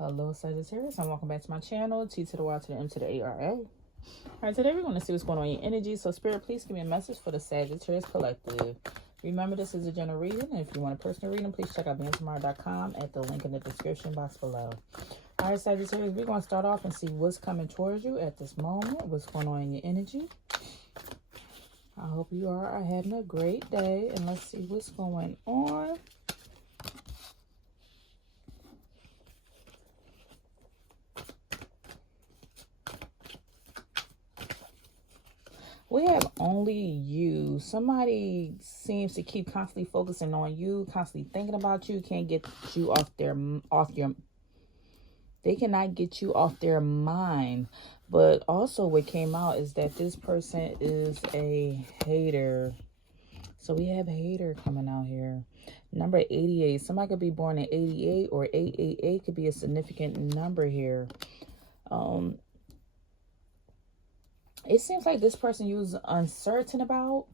Hello Sagittarius, and welcome back to my channel, T to the Y to the M to the ARA. Alright, today we're going to see what's going on in your energy. So Spirit, please give me a message for the Sagittarius Collective. Remember, this is a general reading, and if you want a personal reading, please check out BeingTymara.com at the link in the description box below. Alright, Sagittarius, we're going to start off and see what's coming towards you at this moment, what's going on in your energy. I hope you are having a great day, and let's see what's going on. We have only you. Somebody seems to keep constantly focusing on you, constantly thinking about you, can't get you they cannot get you off their mind. But also what came out is that this person is a hater. So we have hater coming out here. Number 88. Somebody could be born in 88 or 888 could be a significant number here. It seems like this person you was uncertain about.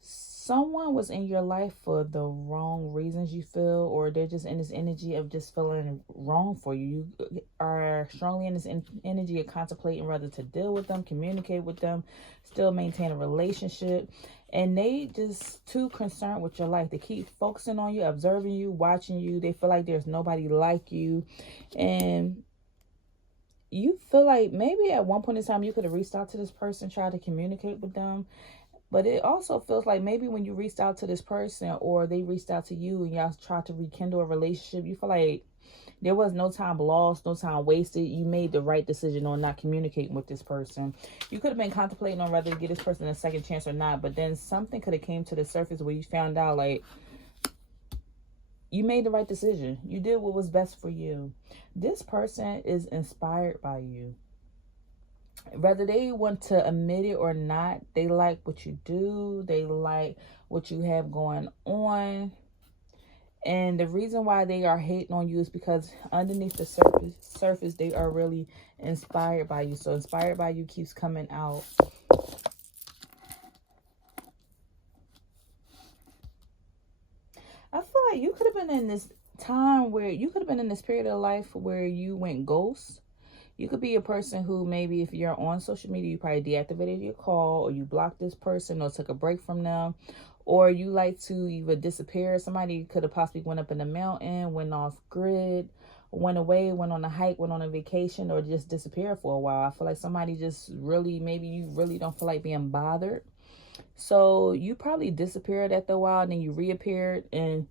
Someone was in your life for the wrong reasons, you feel, or they're just in this energy of just feeling wrong for you. You are strongly in this energy of contemplating whether to deal with them, communicate with them, still maintain a relationship. And they just too concerned with your life. They keep focusing on you, observing you, watching you. They feel like there's nobody like you. And you feel like maybe at one point in time you could have reached out to this person, tried to communicate with them. But it also feels like maybe when you reached out to this person or they reached out to you and y'all tried to rekindle a relationship, you feel like there was no time lost, no time wasted. You made the right decision on not communicating with this person. You could have been contemplating on whether to give this person a second chance or not. But then something could have came to the surface where you found out like you made the right decision. You did what was best for you. This person is inspired by you. Whether they want to admit it or not, they like what you do. They like what you have going on. And the reason why they are hating on you is because underneath the surface, they are really inspired by you. So inspired by you keeps coming out. I feel like you could have been in this time where you could have been in this period of life where you went ghost. You could be a person who maybe if you're on social media, you probably deactivated your call or you blocked this person or took a break from them. Or you like to either disappear. Somebody could have possibly went up in the mountain, went off grid, went away, went on a hike, went on a vacation, or just disappeared for a while. I feel like somebody just really, maybe you really don't feel like being bothered. So you probably disappeared after a while and then you reappeared. And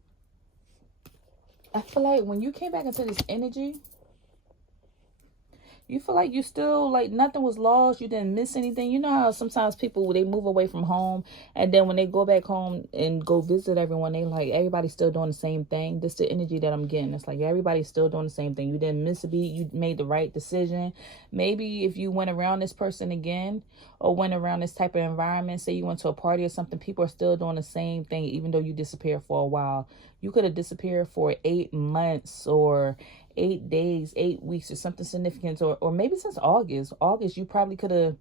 I feel like when you came back into this energy, you feel like you still, like nothing was lost. You didn't miss anything. You know how sometimes people, they move away from home. And then when they go back home and go visit everyone, they like, everybody's still doing the same thing. This is the energy that I'm getting. It's like, everybody's still doing the same thing. You didn't miss a beat. You made the right decision. Maybe if you went around this person again or went around this type of environment, say you went to a party or something, people are still doing the same thing even though you disappeared for a while. You could have disappeared for 8 months or 8 days, 8 weeks or something significant, or maybe since August, you probably could have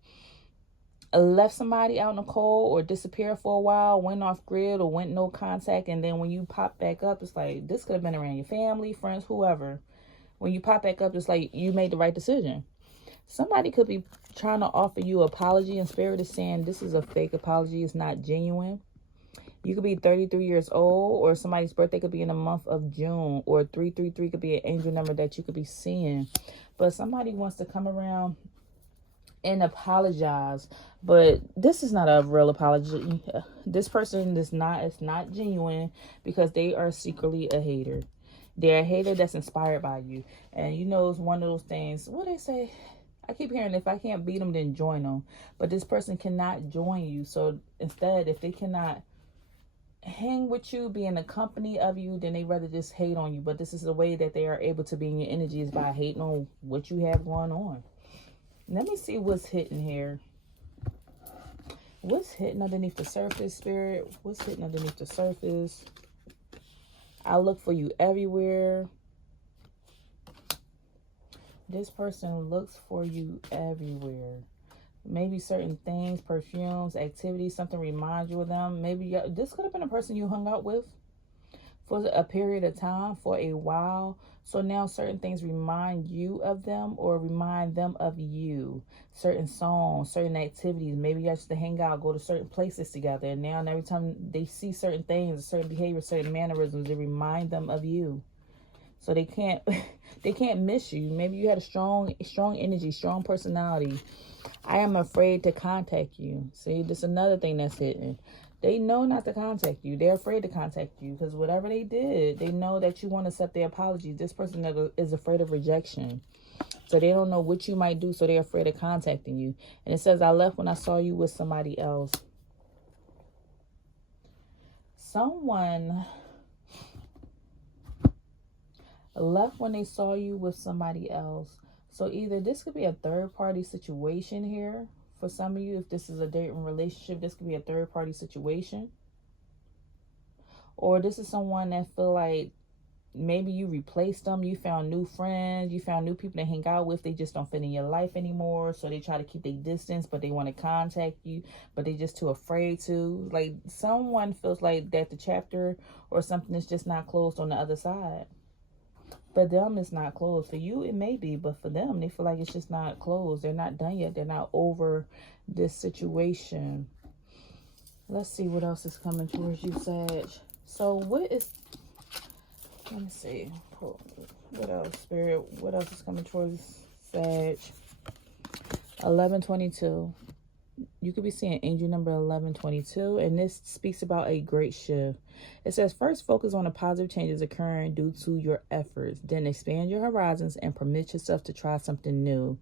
left somebody out in the cold or disappeared for a while, went off grid or went no contact. And then when you pop back up, it's like, this could have been around your family, friends, whoever. When you pop back up, it's like you made the right decision. Somebody could be trying to offer you an apology, and Spirit is saying this is a fake apology. It's not genuine. You could be 33 years old, or somebody's birthday could be in the month of June, or 333 could be an angel number that you could be seeing. But somebody wants to come around and apologize, but this is not a real apology. This person is not, it's not genuine, because they are secretly a hater. They're a hater that's inspired by you. And you know, it's one of those things, what they say, I keep hearing, if I can't beat them, then join them. But this person cannot join you. So instead, if they cannot hang with you, be in the company of you, then they rather just hate on you. But this is the way that they are able to be in your energy, is by hating on what you have going on. Let me see what's hitting here. What's hitting underneath the surface, Spirit? What's hitting underneath the surface? I look for you everywhere. This person looks for you everywhere. Maybe certain things, perfumes, activities, something reminds you of them. Maybe this could have been a person you hung out with for a period of time, for a while. So now certain things remind you of them or remind them of you. Certain songs, certain activities. Maybe you guys to hang out, go to certain places together. And now every time they see certain things, certain behaviors, certain mannerisms, they remind them of you. So they can't they can't miss you. Maybe you had a strong energy, strong personality. I am afraid to contact you. See, this is another thing that's hidden. They know not to contact you. They're afraid to contact you because whatever they did, they know that you won't accept their apologies. This person is afraid of rejection. So they don't know what you might do, so they're afraid of contacting you. And it says, I left when I saw you with somebody else. Someone left when they saw you with somebody else. So either this could be a third-party situation here. For some of you, if this is a dating relationship, this could be a third-party situation. Or this is someone that feel like maybe you replaced them. You found new friends. You found new people to hang out with. They just don't fit in your life anymore. So they try to keep their distance, but they want to contact you, but they're just too afraid to. Like someone feels like that the chapter or something is just not closed on the other side. For them, it's not closed. For you, it may be, but for them, they feel like it's just not closed. They're not done yet. They're not over this situation. Let's see what else is coming towards you, Sag. So what is, let me see. What else, Spirit? What else is coming towards Sag? 1122. You could be seeing angel number 1122, and this speaks about a great shift. It says, first focus on the positive changes occurring due to your efforts, then expand your horizons and permit yourself to try something new.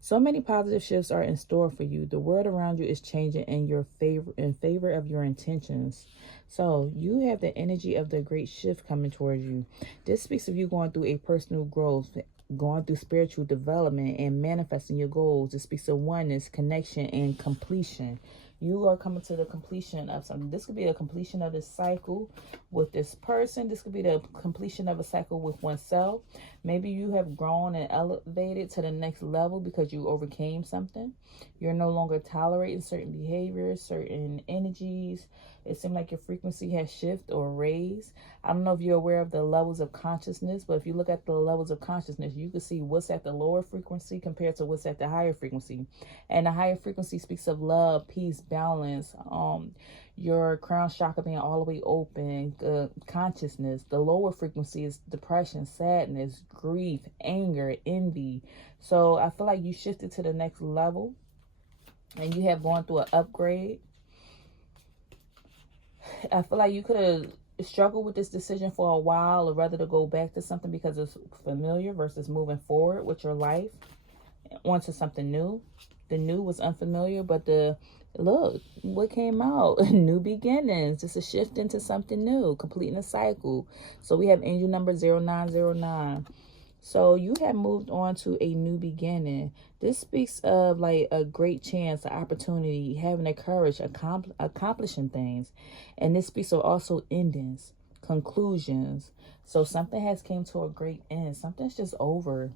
So many positive shifts are in store for you. The world around you is changing in favor of your intentions. So you have the energy of the great shift coming towards you. This speaks of you going through a personal growth, going through spiritual development and manifesting your goals. It speaks of oneness, connection, and completion. You are coming to the completion of something. This could be a completion of this cycle with this person. This could be the completion of a cycle with oneself. Maybe you have grown and elevated to the next level because you overcame something. You're no longer tolerating certain behaviors, certain energies. It seems like your frequency has shifted or raised. I don't know if you're aware of the levels of consciousness, but if you look at the levels of consciousness, you can see what's at the lower frequency compared to what's at the higher frequency. And the higher frequency speaks of love, peace, balance, your crown chakra being all the way open, consciousness. The lower frequency is depression, sadness, grief, anger, envy. So I feel like you shifted to the next level and you have gone through an upgrade. I feel like you could have struggled with this decision for a while, or rather to go back to something because it's familiar versus moving forward with your life onto something new. The new was unfamiliar, but look what came out. New beginnings. It's a shift into something new, completing a cycle. So we have angel number 0909. So you have moved on to a new beginning. This speaks of like a great chance, an opportunity, having the courage, accomplishing things. And this speaks of also endings, conclusions. So something has came to a great end. Something's just over.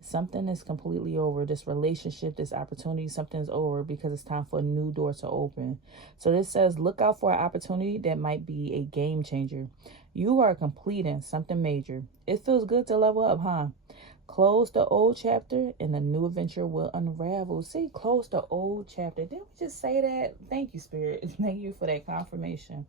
Something is completely over. This relationship, this opportunity, something's over because it's time for a new door to open. So this says, look out for an opportunity that might be a game changer. You are completing something major. It feels good to level up, huh? Close the old chapter and a new adventure will unravel. See, close the old chapter. Didn't we just say that? Thank you, Spirit. Thank you for that confirmation.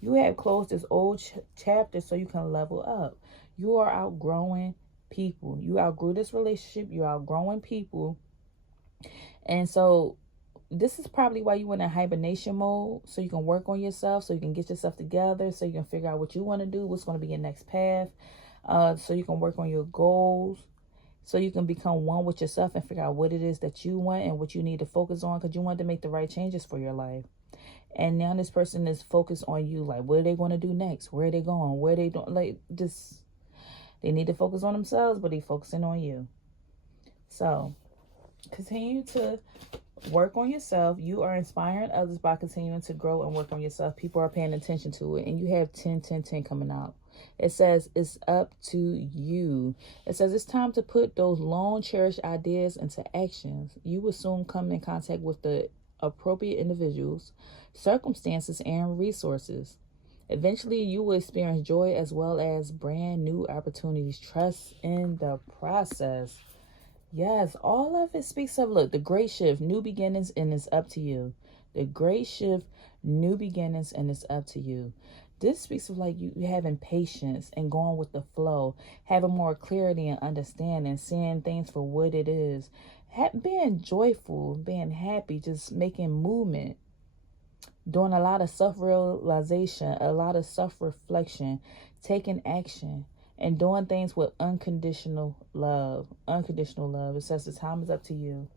You have closed this old chapter so you can level up. You are outgrowing people. You outgrew this relationship. You're outgrowing people. And so this is probably why you went in hibernation mode, so you can work on yourself, so you can get yourself together, so you can figure out what you want to do, what's going to be your next path, so you can work on your goals, so you can become one with yourself and figure out what it is that you want and what you need to focus on, because you want to make the right changes for your life. And now this person is focused on you, like what are they going to do next? Where are they going? Where are they doing? Like this, they need to focus on themselves, but they're focusing on you. So continue to work on yourself. You are inspiring others by continuing to grow and work on yourself. People are paying attention to it. And you have 10, 10, 10 coming out. It says it's up to you. It says it's time to put those long cherished ideas into actions. You will soon come in contact with the appropriate individuals, circumstances, and resources. Eventually, you will experience joy as well as brand new opportunities. Trust in the process. Yes, all of it speaks of, look, the great shift, new beginnings, and it's up to you. The great shift, new beginnings, and it's up to you. This speaks of like you having patience and going with the flow, having more clarity and understanding, seeing things for what it is, being joyful, being happy, just making movement, doing a lot of self-realization, a lot of self-reflection, taking action, and doing things with unconditional love. Unconditional love. It says the time is up to you.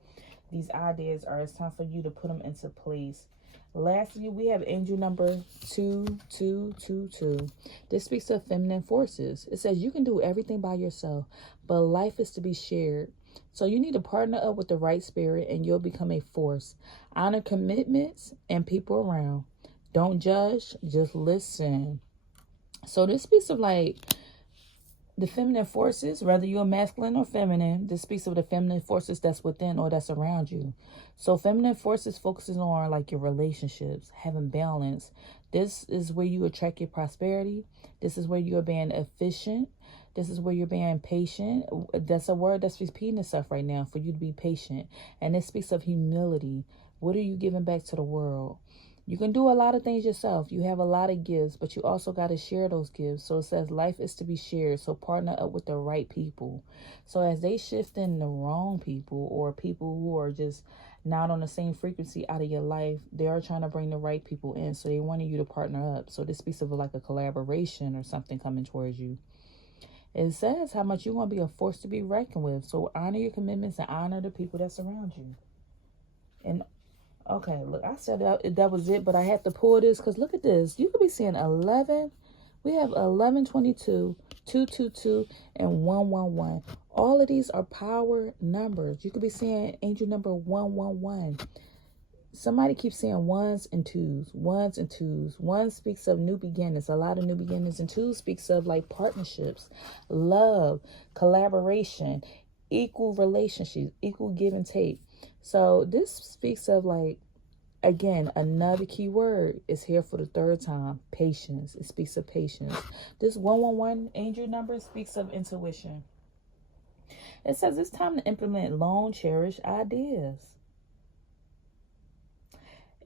These ideas are, it's time for you to put them into place. Lastly, we have angel number 2222. This speaks of feminine forces. It says you can do everything by yourself, but life is to be shared. So you need to partner up with the right spirit and you'll become a force. Honor commitments and people around. Don't judge, just listen. So this speaks of like the feminine forces, whether you're masculine or feminine. This speaks of the feminine forces that's within or that's around you. So feminine forces focuses on like your relationships, having balance. This is where you attract your prosperity. This is where you're being efficient. This is where you're being patient. That's a word that's repeating itself right now, for you to be patient. And it speaks of humility. What are you giving back to the world? You can do a lot of things yourself. You have a lot of gifts, but you also got to share those gifts. So it says life is to be shared. So partner up with the right people. So as they shift in the wrong people or people who are just not on the same frequency out of your life, they are trying to bring the right people in. So they wanted you to partner up. So this speaks of like a collaboration or something coming towards you. It says how much you're going to be a force to be reckoned with. So honor your commitments and honor the people that surround you. And okay, look, I said that was it, but I have to pull this because look at this. You could be seeing 11. We have 11, 22, 222, and 111. All of these are power numbers. You could be seeing angel number 111. Somebody keeps saying ones and twos, ones and twos. One speaks of new beginnings, a lot of new beginnings, and two speaks of like partnerships, love, collaboration, equal relationships, equal give and take. So this speaks of like, again, another key word is here for the third time, patience. It speaks of patience. This 111 angel number speaks of intuition. It says it's time to implement long cherished ideas.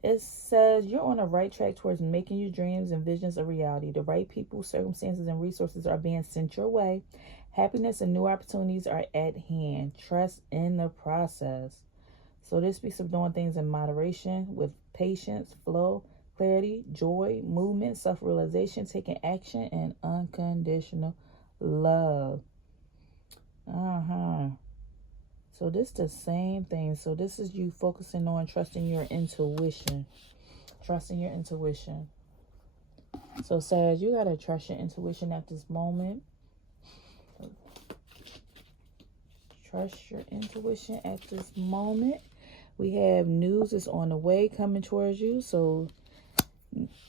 It says you're on the right track towards making your dreams and visions a reality. The right people, circumstances, and resources are being sent your way. Happiness and new opportunities are at hand. Trust in the process. So this speaks of doing things in moderation with patience, flow, clarity, joy, movement, self-realization, taking action, and unconditional love. So this the same thing. So this is you focusing on trusting your intuition. Trusting your intuition. So Sag, you got to trust your intuition at this moment. Trust your intuition at this moment. We have news is on the way coming towards you. So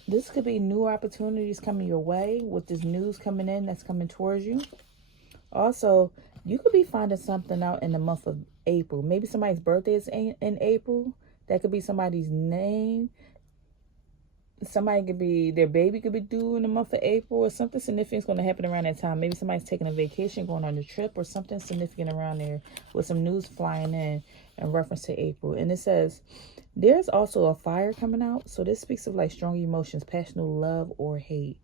this could be new opportunities coming your way with this news coming in that's coming towards you. Also, you could be finding something out in the month of April. Maybe somebody's birthday is in April. That could be somebody's name. Somebody could be, their baby could be due in the month of April, or something significant is going to happen around that time. Maybe somebody's taking a vacation, going on a trip, or something significant around there with some news flying in reference to April. And it says there's also a fire coming out. So this speaks of like strong emotions, passionate love or hate.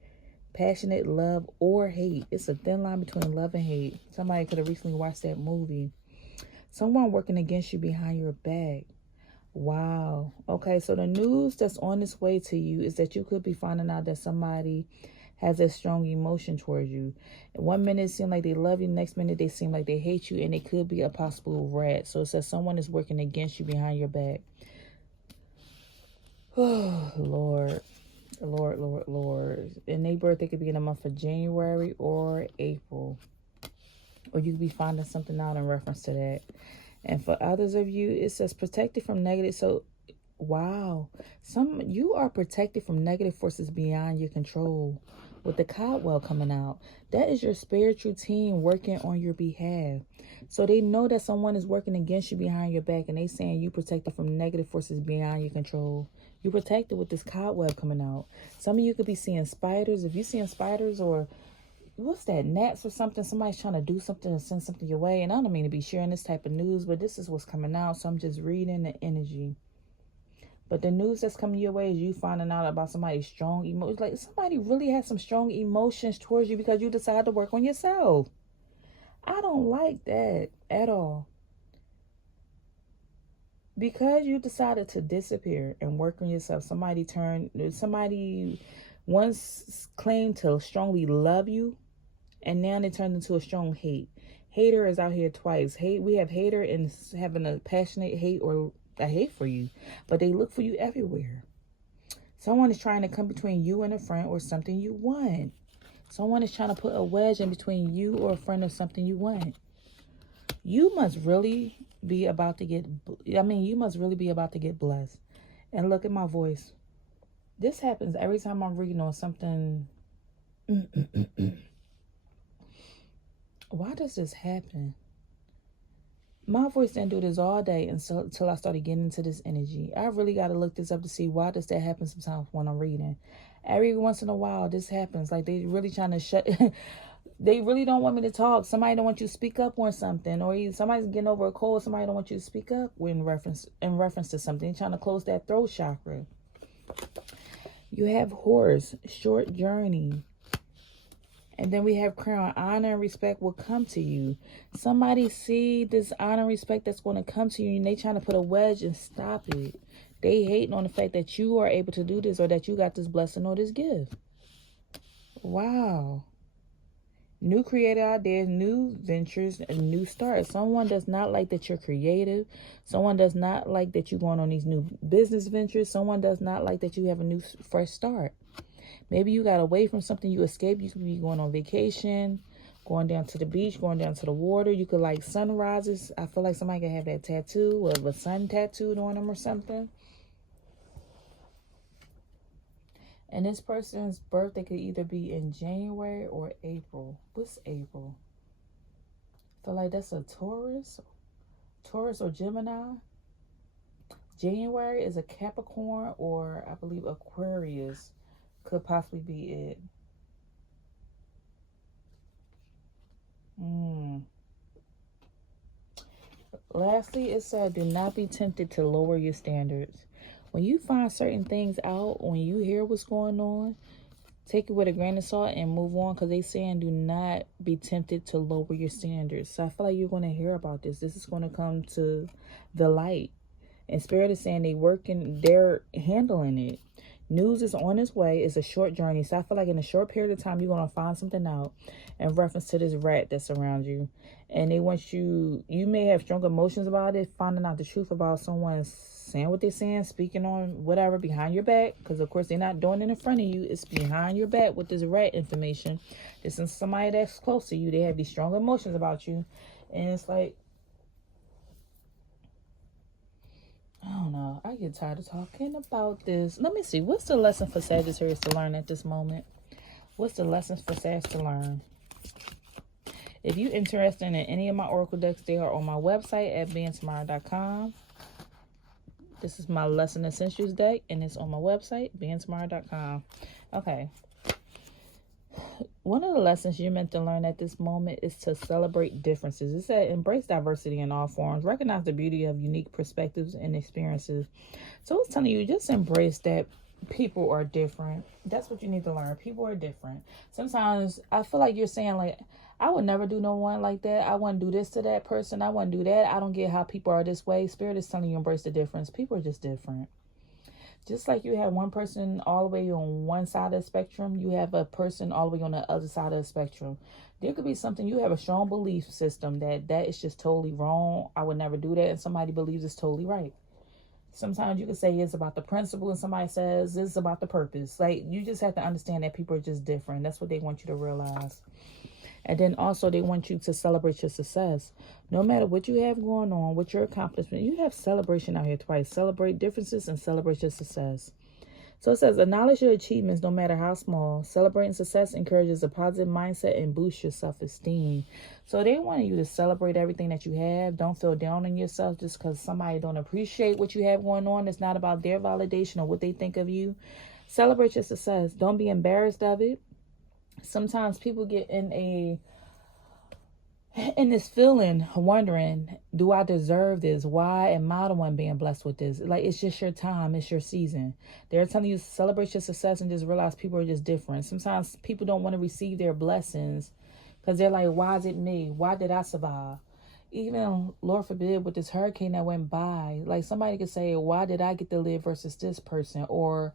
Passionate love or hate. It's a thin line between love and hate. Somebody could have recently watched that movie. Someone working against you behind your back. Wow. Okay, so the news that's on its way to you is that you could be finding out that somebody has a strong emotion towards you. One minute it seems like they love you, next minute they seem like they hate you, and it could be a possible rat. So it says someone is working against you behind your back. Oh, Lord. Lord, Lord, Lord. And their birthday could be in the month of January or April. Or you could be finding something out in reference to that. And for others of you, it says protected from negative. So, wow. You are protected from negative forces beyond your control. with the cobweb coming out. That is your spiritual team working on your behalf. So they know that someone is working against you behind your back, and they saying you protected from negative forces beyond your control. You protected with this cobweb coming out. Some of you could be seeing spiders. If you're seeing spiders or what's that, gnats or something, somebody's trying to do something or send something your way. And I don't mean to be sharing this type of news, but this is what's coming out. So I'm just reading the energy. But the news that's coming your way is you finding out about somebody's strong emotions. Like somebody really has some strong emotions towards you because you decided to work on yourself. I don't like that at all. Because you decided to disappear and work on yourself, somebody once claimed to strongly love you, and now they turned into a strong hate. Hater is out here twice. We have hater and having a passionate hate or a hate for you, but they look for you everywhere. Someone is trying to come between you and a friend or something you want. Someone is trying to put a wedge in between you or a friend or something you want. You must really be about to get blessed. And look at my voice. This happens every time I'm reading on something. Why does this happen? My voice didn't do this all day until I started getting into this energy. I really got to look this up to see why does that happen sometimes when I'm reading. Every once in a while, this happens. Like they really trying to shut... They really don't want me to talk. Somebody don't want you to speak up on something. Or somebody's getting over a cold. Somebody don't want you to speak up in reference to something. They're trying to close that throat chakra. You have horse, short journey. And then we have crown. Honor and respect will come to you. Somebody see this honor and respect that's going to come to you, and they trying to put a wedge and stop it. They hating on the fact that you are able to do this or that you got this blessing or this gift. Wow. New creative ideas, new ventures, and new starts. Someone does not like that you're creative. Someone does not like that you're going on these new business ventures. Someone does not like that you have a new fresh start. Maybe you got away from something, you escaped. You could be going on vacation, going down to the beach, going down to the water. You could like sunrises. I feel like somebody could have that tattoo of a sun tattooed on them or something. And this person's birthday could either be in January or April. What's April? I feel like that's a Taurus or Gemini. January is a Capricorn or I believe Aquarius. Could possibly be it. Lastly, it said, do not be tempted to lower your standards. When you find certain things out, when you hear what's going on, take it with a grain of salt and move on, because they saying do not be tempted to lower your standards. So I feel like you're going to hear about this. This is going to come to the light. And Spirit is saying they're handling it. News is on its way. It's a short journey. So I feel like in a short period of time, you're going to find something out in reference to this rat that's around you. And they want you may have strong emotions about it, finding out the truth about someone saying what they're saying, speaking on whatever behind your back. Because, of course, they're not doing it in front of you. It's behind your back with this rat information. This is somebody that's close to you. They have these strong emotions about you. And it's like, I don't know. I get tired of talking about this. Let me see. What's the lesson for Sagittarius to learn at this moment? What's the lessons for Sag to learn? If you're interested in any of my oracle decks, they are on my website at BeingTymara.com. This is my Lesson Essentials deck, and it's on my website, BeingTymara.com. Okay. One of the lessons you're meant to learn at this moment is to celebrate differences. It said embrace diversity in all forms. Recognize the beauty of unique perspectives and experiences. So it's telling you, just embrace that people are different. That's what you need to learn. People are different. Sometimes I feel like you're saying, like, I would never do no one like that. I wouldn't do this to that person. I wouldn't do that. I don't get how people are this way. Spirit is telling you embrace the difference. People are just different. Just like you have one person all the way on one side of the spectrum, you have a person all the way on the other side of the spectrum. There could be something, you have a strong belief system that is just totally wrong. I would never do that. And somebody believes it's totally right. Sometimes you could say it's about the principle and somebody says it's about the purpose. Like, you just have to understand that people are just different. That's what they want you to realize. And then also they want you to celebrate your success. No matter what you have going on, with your accomplishment, you have celebration out here twice. Celebrate differences and celebrate your success. So it says, acknowledge your achievements no matter how small. Celebrating success encourages a positive mindset and boosts your self-esteem. So they want you to celebrate everything that you have. Don't feel down on yourself just because somebody don't appreciate what you have going on. It's not about their validation or what they think of you. Celebrate your success. Don't be embarrassed of it. Sometimes people get in this feeling, wondering, do I deserve this? Why am I the one being blessed with this? Like, it's just your time. It's your season. They're telling you to celebrate your success and just realize people are just different. Sometimes people don't want to receive their blessings because they're like, why is it me? Why did I survive? Even, Lord forbid, with this hurricane that went by, like, somebody could say, why did I get to live versus this person? Or,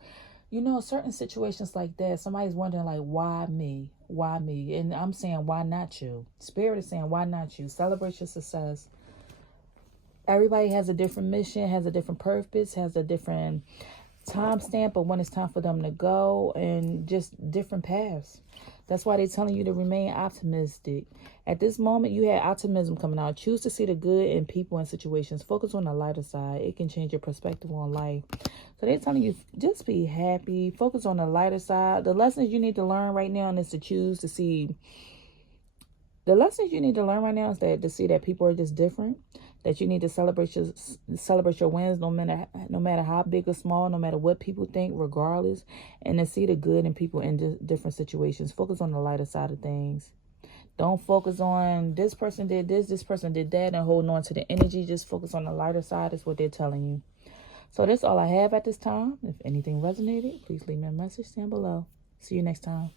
certain situations like that, somebody's wondering, like, why me? Why me? And I'm saying, why not you? Spirit is saying, why not you? Celebrate your success. Everybody has a different mission, has a different purpose, has a different time stamp of when it's time for them to go, and just different paths. That's why they're telling you to remain optimistic. At this moment, you had optimism coming out. Choose to see the good in people and situations. Focus on the lighter side. It can change your perspective on life. So they're telling you, just be happy. Focus on the lighter side. The lessons you need to learn right now is to choose to see. The lessons you need to learn right now is to see that people are just different. That you need to celebrate your wins, no matter how big or small, no matter what people think, regardless, and to see the good in people in different situations. Focus on the lighter side of things. Don't focus on this person did this person did that, and holding on to the energy. Just focus on the lighter side is what they're telling you. So that's all I have at this time. If anything resonated, please leave me a message down below. See you next time.